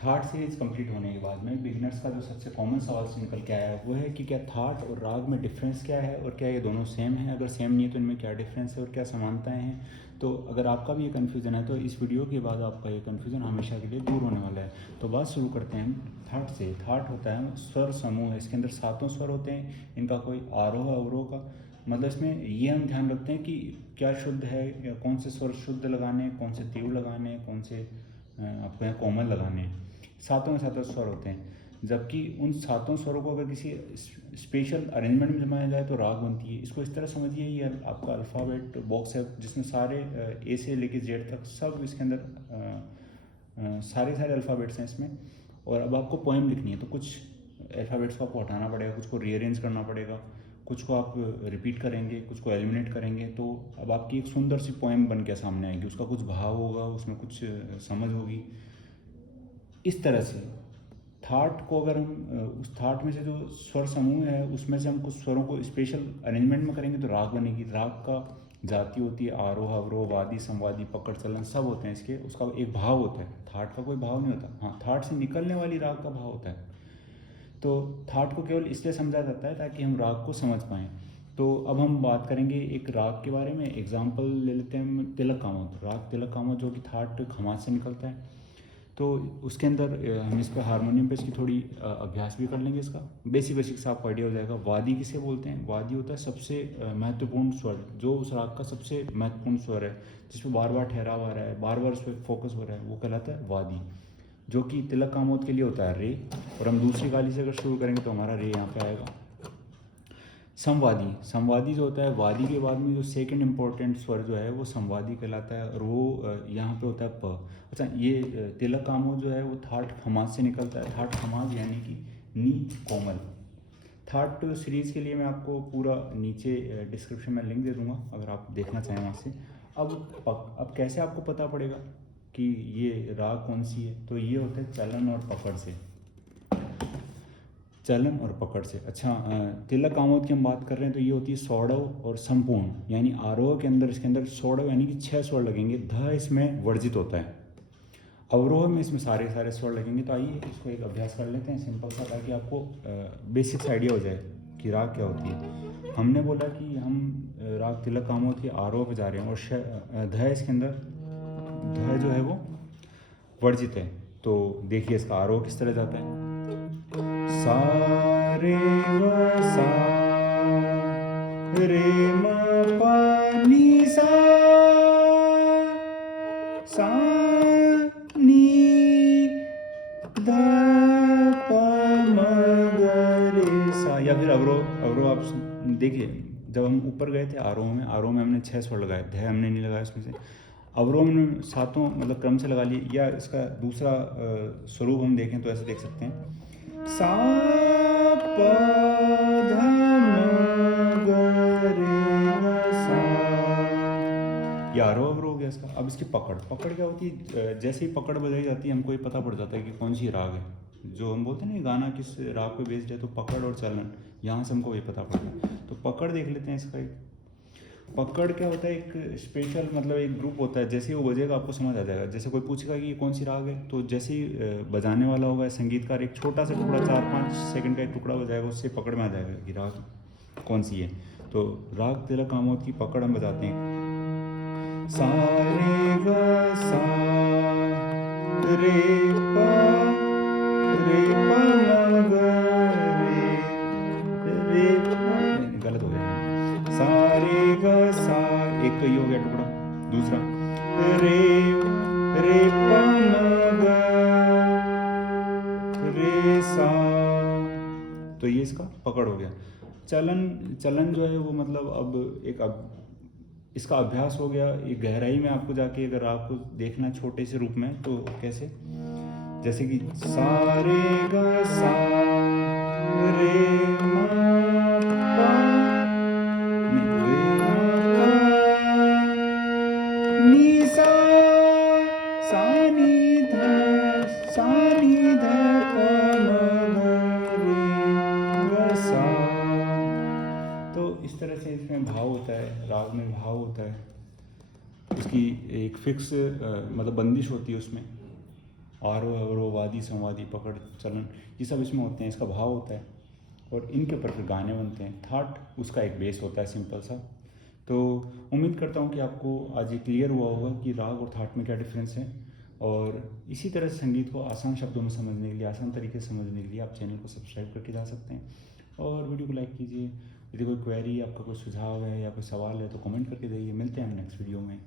That series complete होने के बाद में बिगिनर्स का जो सबसे कॉमन सवाल से निकल के आया है वो है कि क्या थाट और राग में डिफरेंस क्या है और क्या ये दोनों सेम है, अगर सेम नहीं है तो इनमें क्या डिफरेंस है और क्या समानताएं हैं। तो अगर आपका भी ये कन्फ्यूज़न है तो इस वीडियो के बाद आपका ये कन्फ्यूज़न हमेशा के लिए दूर होने वाला है। तो बात शुरू करते हैं हम थाट से। थाट होता है स्वर समूह है, इसके अंदर सातों स्वर होते हैं, इनका कोई आरोह अवरोह का मतलब इसमें ये हम ध्यान रखते हैं कि क्या शुद्ध है या कौन से स्वर शुद्ध लगाने हैं, कौन से तीव्र लगाने हैं, कौन से आपको यहाँ कोमल लगाने हैं। सातों के सातों स्वर होते हैं, जबकि उन सातों स्वरों को अगर किसी स्पेशल अरेंजमेंट में जमाया जाए तो राग बनती है। इसको इस तरह समझिए, ये आपका अल्फ़ाबेट बॉक्स है जिसमें सारे ए से लेकर जेड तक सब इसके अंदर सारे सारे अल्फ़ाबेट्स हैं इसमें। और अब आपको पोएम लिखनी है तो कुछ अल्फ़ाबेट्स को आपको हटाना पड़ेगा, कुछ को रीअरेंज करना पड़ेगा, कुछ को आप रिपीट करेंगे, कुछ को एलिमिनेट करेंगे। तो अब आपकी एक सुंदर सी पोएम बन के सामने आएगी, उसका कुछ भाव होगा, उसमें कुछ समझ होगी। इस तरह से थाट को अगर हम उस थाट में से जो स्वर समूह है उसमें से हम कुछ स्वरों को स्पेशल अरेंजमेंट में करेंगे तो राग बनेगी। राग का जाति होती है आरोह अवरोह वादी संवादी पकड़ चलन सब होते हैं इसके, उसका एक भाव होता है। थाट का कोई भाव नहीं होता, हाँ थाट से निकलने वाली राग का भाव होता है। तो थाट को केवल इसलिए समझा जाता है ताकि हम राग को समझ पाएँ। तो अब हम बात करेंगे एक राग के बारे में। एग्जाम्पल ले लेते हैं हम तिलक कामोद। राग तिलक कामोद जो कि थाट खमाज से निकलता है। तो उसके अंदर हम इस पर हारमोनियम पे इसकी थोड़ी अभ्यास भी कर लेंगे। इसका बेसिक सा आपको आइडिया हो जाएगा। वादी किसे बोलते हैं? वादी होता है सबसे महत्वपूर्ण स्वर, जो उस राग का सबसे महत्वपूर्ण स्वर है, जिस पर बार बार ठहराव आ रहा है, बार बार उस पर फोकस हो रहा है, वो कहलाता है वादी, जो कि तिलक कामोद के लिए होता है रे। और हम दूसरी गाली से अगर शुरू करेंगे तो हमारा रे यहाँ पे आएगा। संवादी, संवादी जो होता है वादी के बाद में जो सेकंड इम्पोर्टेंट स्वर जो है वो संवादी कहलाता है, और वो यहाँ पे होता है प। अच्छा, ये तिलक कामोद जो है वो थाट खमाज से निकलता है। थाट खमाज यानी कि नी कोमल। थाट सीरीज़ के लिए मैं आपको पूरा नीचे डिस्क्रिप्शन में लिंक दे दूंगा अगर आप देखना चाहें वहाँ से। अब कैसे आपको पता पड़ेगा कि ये राग कौन सी है? तो ये होता है चलन और पकड़ से। चलन और पकड़ से। अच्छा, तिलक कामोद की हम बात कर रहे हैं तो ये होती है सौड़व और संपूर्ण, यानी आरोह के अंदर इसके अंदर सौड़व यानी कि 6 स्वर लगेंगे, ध इसमें वर्जित होता है। अवरोह में इसमें सारे सारे स्वर लगेंगे। तो आइए इसको एक अभ्यास कर लेते हैं सिंपल सा, ताकि आपको बेसिक्स आइडिया हो जाए कि राग क्या होती है। हमने बोला कि हम राग तिलक कामोद के आरोह पे जा रहे हैं और ध इसके अंदर ध जो है वो वर्जित है। तो देखिए इसका आरोह किस तरह जाता है। सा रे व सा रे म प नी सा सा नी ध प म ग रे सा। या फिर अवरोह, अवरोह आप देखिए, जब हम ऊपर गए थे आरोह में, आरोह में हमने 6 स्वर लगाए, ध हमने नहीं लगाया उसमें से। अवरोह में सातों मतलब क्रम से लगा लिए। या इसका दूसरा स्वरूप हम देखें तो ऐसे देख सकते हैं, सा प ध म ग रे सा। ये आरोह अवरोह हो गया इसका। अब इसकी पकड़, पकड़ क्या होती है? जैसे ही पकड़ बजाई जाती है हमको ये पता पड़ जाता है कि कौन सी राग है। जो हम बोलते हैं ना गाना किस राग पे बेस्ड है, तो पकड़ और चलन यहाँ से हमको ये पता पड़ता है। तो पकड़ देख लेते हैं इसका। एक पकड़ क्या होता है? एक स्पेशल मतलब एक ग्रुप होता है, जैसे ही वो बजेगा आपको समझ आ जाएगा। जैसे कोई पूछेगा कि ये कौन सी राग है, तो जैसे ही बजाने वाला होगा संगीतकार एक छोटा सा टुकड़ा 4-5 सेकंड का एक टुकड़ा बजाएगा, उससे पकड़ में आ जाएगा कि राग कौन सी है। तो राग तिलक कामोद की पकड़ हम बजाते हैं। सा रे ग सा रे प म ग रे गलत हो गया। सा रे ग सा, एक तो ये हो गया टुकड़ा। दूसरा रे प म ग रे सा। तो ये इसका पकड़ हो गया। चलन, चलन जो है वो मतलब अब एक इसका अभ्यास हो गया। ये गहराई में आपको जाके अगर आपको देखना छोटे से रूप में तो कैसे, जैसे कि सा रे ग सा रे म प नहीं, रे म प नी सा सा नी ध सा नी ध प म ग रे ग सा। तो इस तरह से इसमें भाव होता है, राग में भाव होता है, उसकी एक फिक्स मतलब बंदिश होती है उसमें। आरो वादी संवादी पकड़ चलन, ये सब इसमें होते हैं, इसका भाव होता है और इनके ऊपर फिर गाने बनते हैं। थाट उसका एक बेस होता है सिंपल सा। तो उम्मीद करता हूँ कि आपको आज ये क्लियर हुआ होगा कि राग और थाट में क्या डिफरेंस है, और इसी तरह से संगीत को आसान शब्दों में समझने के लिए, आसान तरीके से समझने के लिए आप चैनल को सब्सक्राइब करके जा सकते हैं और वीडियो को लाइक कीजिए। यदि कोई क्वेरी, आपका कोई सुझाव है या कोई सवाल है तो कमेंट करके दीजिए। मिलते हैं हम नेक्स्ट वीडियो में।